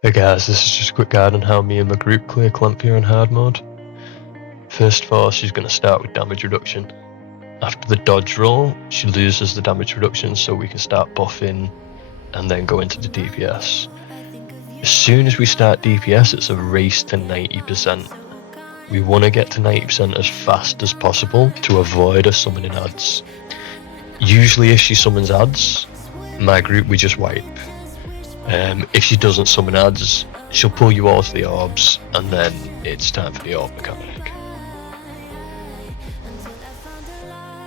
Hey guys, this is just a quick guide on how me and my group clear Calanthia on hard mode. First of all, she's going to start with damage reduction. After the dodge roll, she loses the damage reduction, so we can start buffing and then go into the DPS. As soon as we start DPS, it's a race to 90%. We want to get to 90% as fast as possible to avoid her summoning adds. Usually if she summons adds, my group we just wipe. If she doesn't summon adds, she'll pull you all to the orbs, and then it's time for the orb mechanic.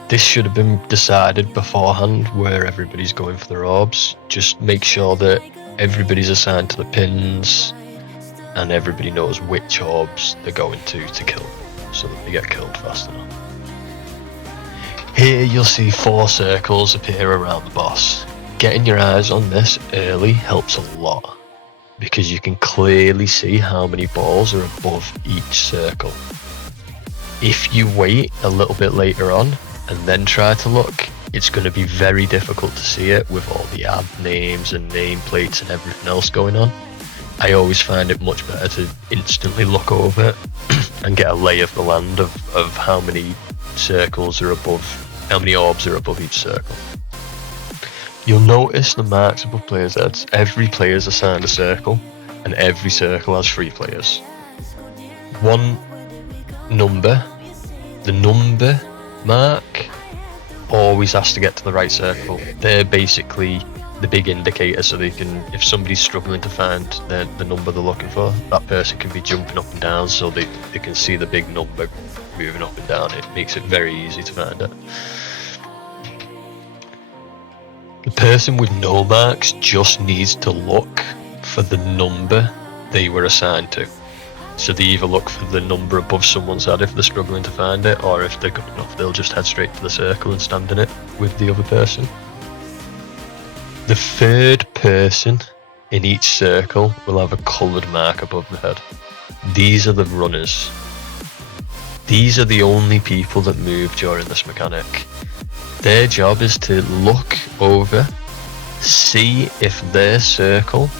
This should have been decided beforehand where everybody's going for their orbs. Just make sure that everybody's assigned to the pins, and everybody knows which orbs they're going to kill, so that they get killed fast enough. Here you'll see 4 circles appear around the boss. Getting your eyes on this early helps a lot, because you can clearly see how many balls are above each circle. If you wait a little bit later on and then try to look, it's going to be very difficult to see it with all the ad names and nameplates and everything else going on. I always find it much better to instantly look over it and get a lay of the land of how many circles are above, how many orbs are above each circle. You'll notice the marks above players' heads. Every player is assigned a circle, and every circle has 3 players. One number, the number mark, always has to get to the right circle. They're basically the big indicator, so they can, if somebody's struggling to find the number they're looking for, that person can be jumping up and down so they can see the big number moving up and down. It makes it very easy to find it. The person with no marks just needs to look for the number they were assigned to. So they either look for the number above someone's head if they're struggling to find it, or if they're good enough, they'll just head straight to the circle and stand in it with the other person. The third person in each circle will have a coloured mark above the head. These are the runners. These are the only people that move during this mechanic. Their job is to look over, see if their circle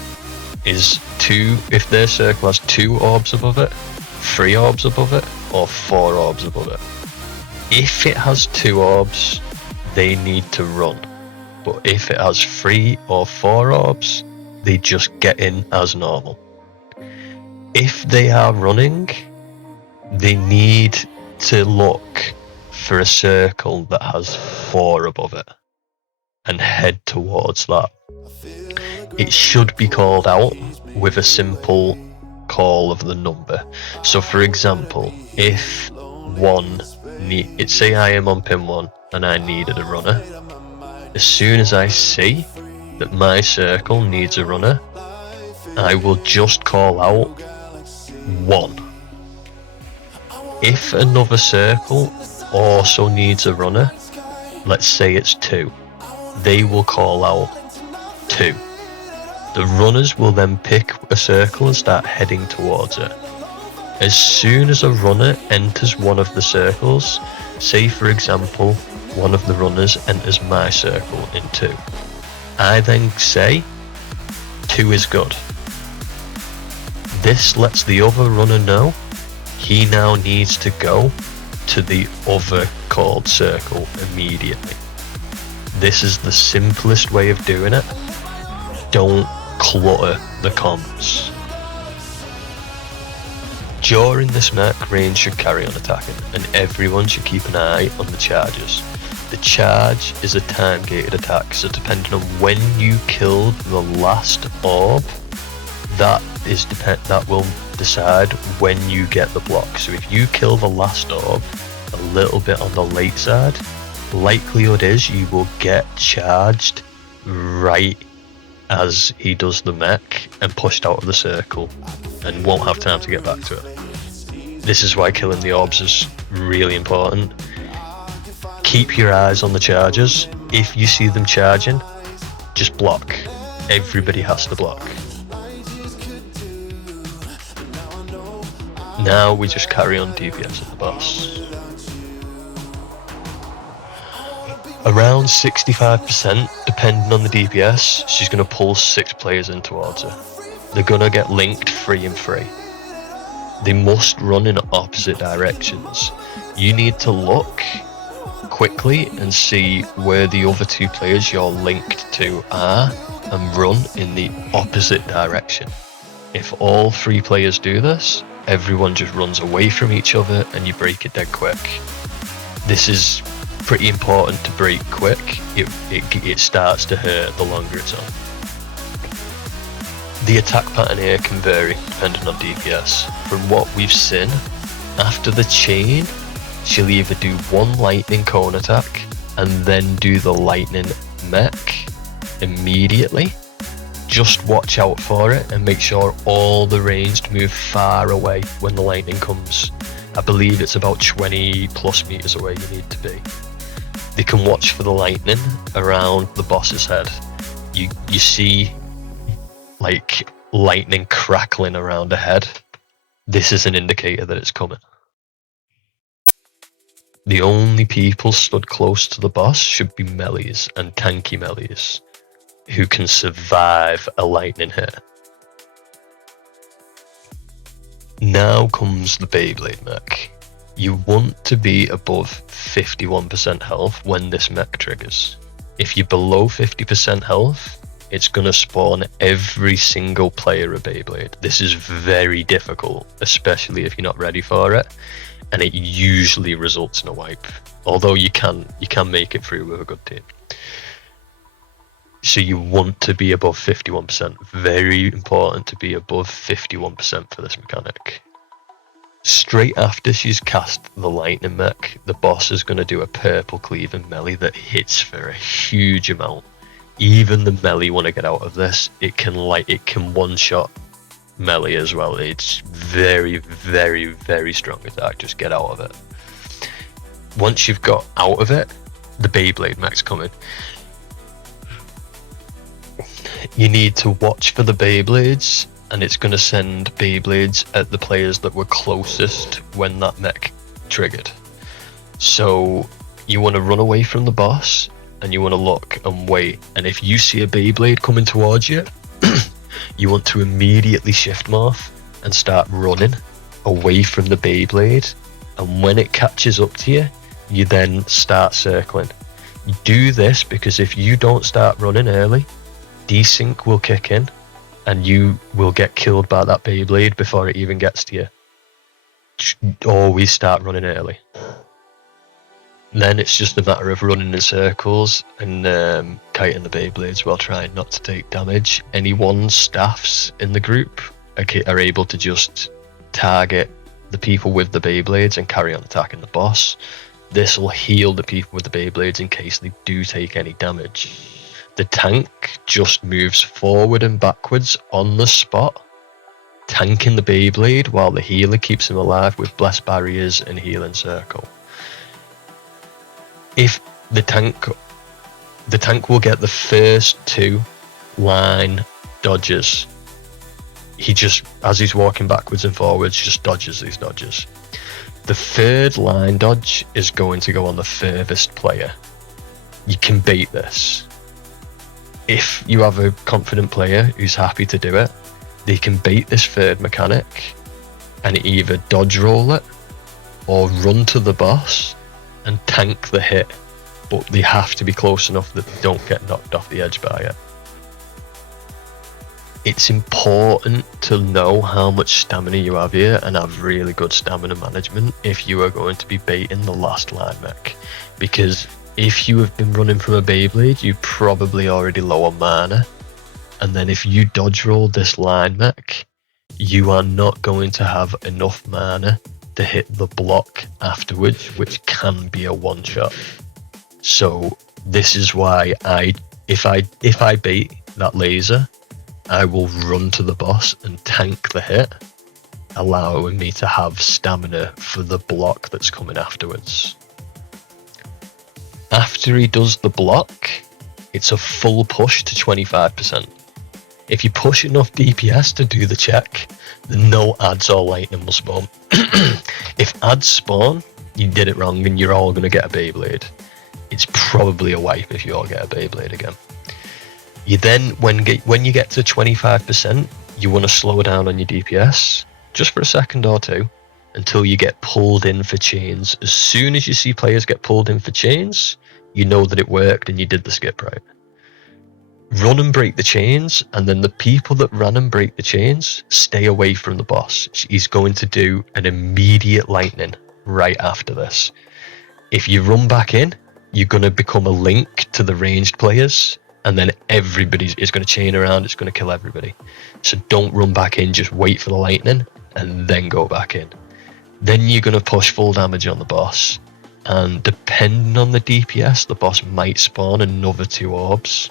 is if their circle has 2 orbs above it, 3 orbs above it, or 4 orbs above it. If it has 2 orbs, they need to run. But if it has 3 or 4 orbs, they just get in as normal. If they are running, they need to look for a circle that has 4 above it and head towards that. It should be called out with a simple call of the number. So for example, if say I am on pin 1 and I needed a runner, as soon as I see that my circle needs a runner, I will just call out 1. If another circle also needs a runner, let's say it's 2, they will call out 2. The runners will then pick a circle and start heading towards it. As soon as a runner enters one of the circles, say for example one of the runners enters my circle in 2, I then say 2 is good. This lets the other runner know he now needs to go to the other called circle immediately. This is the simplest way of doing it. Don't clutter the comms. During this mech, range should carry on attacking, and everyone should keep an eye on the charges. The charge is a time gated attack, so depending on when you killed the last orb, that will decide when you get the block. So if you kill the last orb a little bit on the late side, likelihood is you will get charged right as he does the mech and pushed out of the circle and won't have time to get back to it. This is why killing the orbs is really important. Keep your eyes on the charges. If you see them charging, just block. Everybody has to block. Now we just carry on DPS at the boss. Around 65%, depending on the DPS, she's going to pull 6 players in towards her. they're gonna get linked 3 and 3. They must run in opposite directions. You need to look quickly and see where the other 2 players you're linked to are and run in the opposite direction. If all 3 players do this, everyone just runs away from each other and you break it dead quick. This is pretty important to break quick. It starts to hurt the longer it's on. The attack pattern here can vary depending on DPS. From what we've seen, after the chain, she'll either do 1 lightning cone attack and then do the lightning mech immediately. Just watch out for it and make sure all the ranged move far away when the lightning comes. I believe it's about 20 plus meters away you need to be. They can watch for the lightning around the boss's head. You see like lightning crackling around a head. This is an indicator that it's coming. The only people stood close to the boss should be melees and tanky melees who can survive a lightning hit. Now comes the Beyblade mech. You want to be above 51% health when this mech triggers. If you're below 50% health, it's going to spawn every single player a Beyblade. This is very difficult, especially if you're not ready for it, and it usually results in a wipe. Although you can make it through with a good team. So you want to be above 51%. Very important to be above 51% for this mechanic. Straight after she's cast the lightning mech, the boss is going to do a purple cleaving melee that hits for a huge amount. Even the melee want to get out of this. It can one-shot melee as well. It's very, very, very strong attack. Just get out of it. Once you've got out of it, the Beyblade mech's coming. You need to watch for the Beyblades, and it's going to send Beyblades at the players that were closest when that mech triggered. So you want to run away from the boss, and you want to look and wait. And if you see a Beyblade coming towards you, you want to immediately shift morph and start running away from the Beyblade. And when it catches up to you, you then start circling. You do this because if you don't start running early, desync will kick in and you will get killed by that Beyblade before it even gets to you. Always start running early. Then it's just a matter of running in circles and kiting the Beyblades while trying not to take damage. Anyone's staffs in the group are able to just target the people with the Beyblades and carry on attacking the boss. This will heal the people with the Beyblades in case they do take any damage. The tank just moves forward and backwards on the spot, tanking the Beyblade while the healer keeps him alive with blessed barriers and healing circle. If the tank will get the first 2 line dodges. He just, as he's walking backwards and forwards, just dodges these dodges. The 3rd line dodge is going to go on the furthest player. You can bait this. If you have a confident player who's happy to do it, they can bait this 3rd mechanic and either dodge roll it or run to the boss and tank the hit, but they have to be close enough that they don't get knocked off the edge by it. It's important to know how much stamina you have here and have really good stamina management if you are going to be baiting the last line mech, because if you have been running from a Beyblade, you're probably already low on mana, and then if you dodge roll this line mech, you are not going to have enough mana to hit the block afterwards, which can be a one shot. So this is why if I bait that laser, I will run to the boss and tank the hit, allowing me to have stamina for the block that's coming afterwards. After he does the block, it's a full push to 25%. If you push enough DPS to do the check, then no adds or lightning will spawn. If adds spawn, you did it wrong and you're all going to get a Beyblade. It's probably a wipe if you all get a Beyblade again. You then, when you get to 25%, you want to slow down on your DPS just for a second or two until you get pulled in for chains. As soon as you see players get pulled in for chains, you know that it worked and you did the skip right. Run and break the chains, and then the people that run and break the chains stay away from the boss. He's going to do an immediate lightning right after this. If you run back in, you're going to become a link to the ranged players, and then everybody is going to chain around. It's going to kill everybody. So don't run back in, just wait for the lightning and then go back in. Then you're going to push full damage on the boss, and depending on the DPS, the boss might spawn another 2 orbs.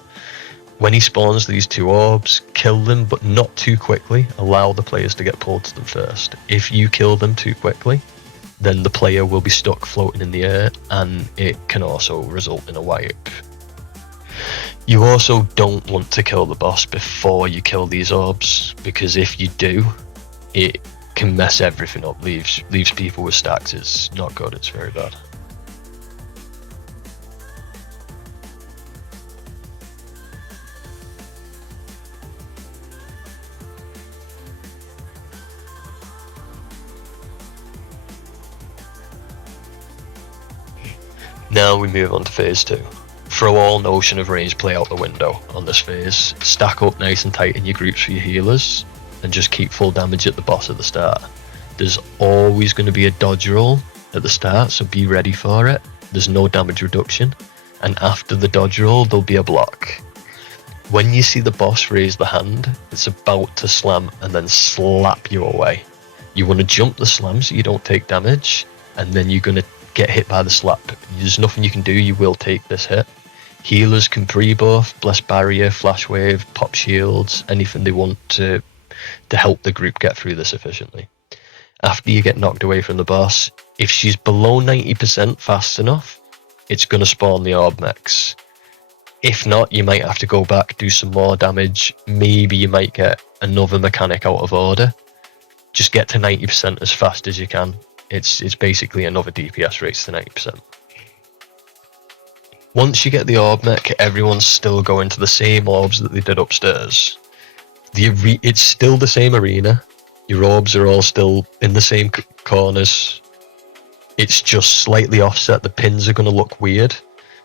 When he spawns these 2 orbs, kill them, but not too quickly. Allow the players to get pulled to them first. If you kill them too quickly, then the player will be stuck floating in the air, and it can also result in a wipe. You also don't want to kill the boss before you kill these orbs, because if you do, it can mess everything up, leaves people with stacks. It's not good, it's very bad. Now we move on to phase 2. Throw all notion of range play out the window on this phase. Stack up nice and tight in your groups for your healers, and just keep full damage at the boss at the start. There's always going to be a dodge roll at the start, so be ready for it. There's no damage reduction, and after the dodge roll there'll be a block. When you see the boss raise the hand, it's about to slam and then slap you away. You want to jump the slam so you don't take damage, and then you're going to get hit by the slap. There's nothing you can do, you will take this hit. Healers can pre-buff, bless barrier, flash wave, pop shields, anything they want to help the group get through this efficiently. After you get knocked away from the boss, if she's below 90% fast enough, it's going to spawn the orb mechs. If not, you might have to go back, do some more damage. Maybe you might get another mechanic out of order. Just get to 90% as fast as you can. It's basically another DPS race to 90%. Once you get the orb mech, everyone's still going to the same orbs that they did upstairs. It's still the same arena. Your orbs are all still in the same corners. It's just slightly offset. The pins are going to look weird,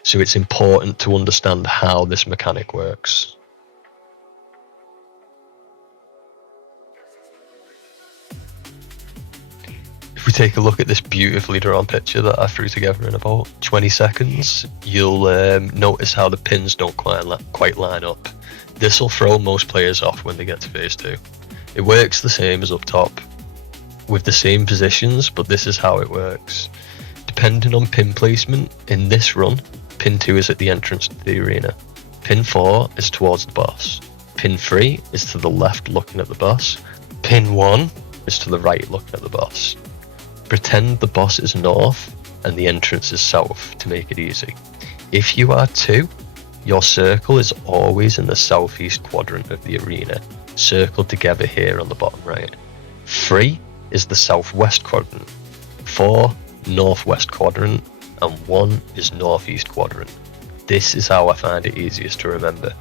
so it's important to understand how this mechanic works. If we take a look at this beautifully drawn picture that I threw together in about 20 seconds, you'll notice how the pins don't quite line up. This will throw most players off when they get to phase 2. It works the same as up top, with the same positions, but this is how it works. Depending on pin placement, in this run, pin 2 is at the entrance to the arena. Pin 4 is towards the boss. Pin 3 is to the left looking at the boss. Pin 1 is to the right looking at the boss. Pretend the boss is north and the entrance is south to make it easy. If you are 2, your circle is always in the southeast quadrant of the arena, circled together here on the bottom right. 3 is the southwest quadrant, 4 northwest quadrant, and 1 is northeast quadrant. This is how I find it easiest to remember.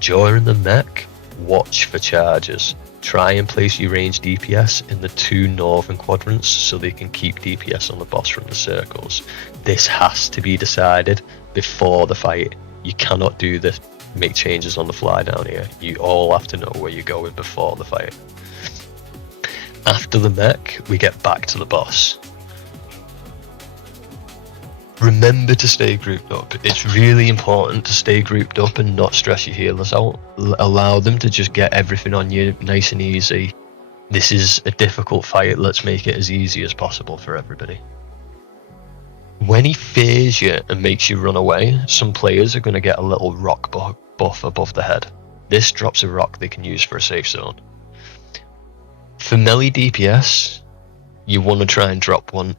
During the mech, watch for charges. Try and place your range DPS in the 2 northern quadrants so they can keep DPS on the boss from the circles. This has to be decided before the fight. You cannot do this, make changes on the fly down here. You all have to know where you're going before the fight. After the mech, we get back to the boss. Remember to stay grouped up. It's really important to stay grouped up and not stress your healers out. Allow them to just get everything on you nice and easy. This is a difficult fight, let's make it as easy as possible for everybody. When he fears you and makes you run away, some players are going to get a little rock buff above the head. This drops a rock they can use for a safe zone. For melee DPS, you want to try and drop one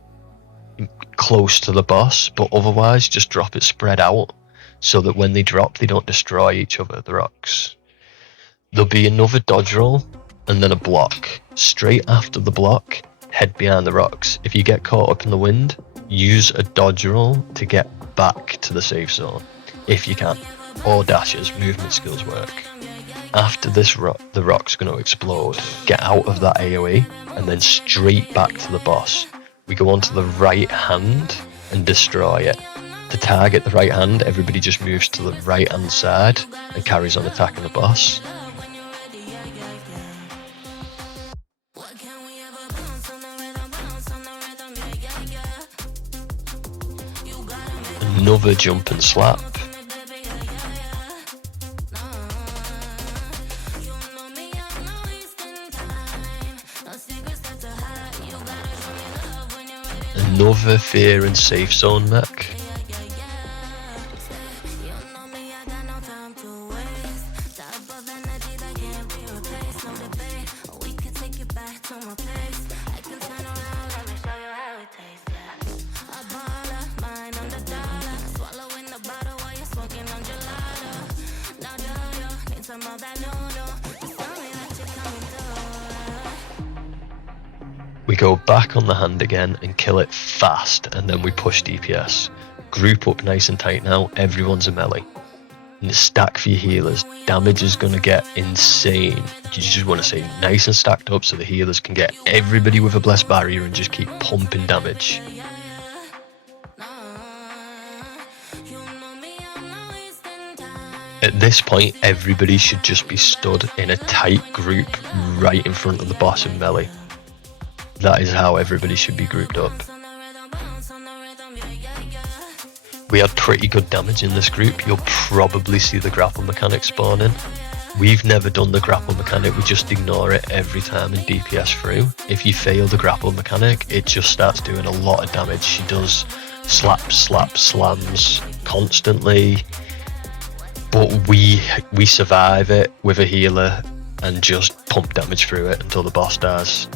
close to the boss, but otherwise just drop it spread out so that when they drop they don't destroy each other, the rocks. There'll be another dodge roll and then a block. Straight after the block, head behind the rocks. If you get caught up in the wind, use a dodge roll to get back to the safe zone if you can, or dashes, movement skills work. after this the rock's going to explode, get out of that AoE and then straight back to the boss. We go onto the right hand and destroy it. To target the right hand, everybody just moves to the right hand side and carries on attacking the boss. Another jump and slap. Another fear and safe zone mech. We go back on the hand again and kill it fast, and then we push DPS. Group up nice and tight now, everyone's a melee. And stack for your healers. Damage is going to get insane. You just want to stay nice and stacked up so the healers can get everybody with a blessed barrier and just keep pumping damage. At this point, everybody should just be stood in a tight group right in front of the boss in melee. That is how everybody should be grouped up. We had pretty good damage in this group. You'll probably see the grapple mechanic spawning. We've never done the grapple mechanic, we just ignore it every time in DPS through. If you fail the grapple mechanic, it just starts doing a lot of damage. She does slams constantly, but we survive it with a healer and just pump damage through it until the boss dies.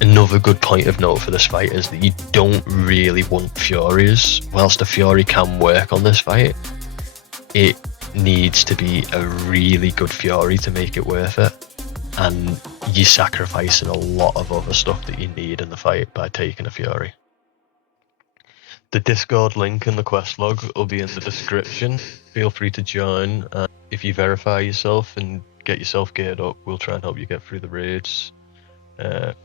Another good point of note for this fight is that you don't really want Furies. Whilst a Fury can work on this fight, it needs to be a really good Fury to make it worth it. And you're sacrificing a lot of other stuff that you need in the fight by taking a Fury. The Discord link and the quest log will be in the description. Feel free to join. If you verify yourself and get yourself geared up, we'll try and help you get through the raids.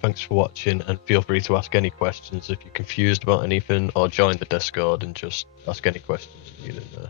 Thanks for watching, and feel free to ask any questions if you're confused about anything, or join the Discord and just ask any questions you need in there.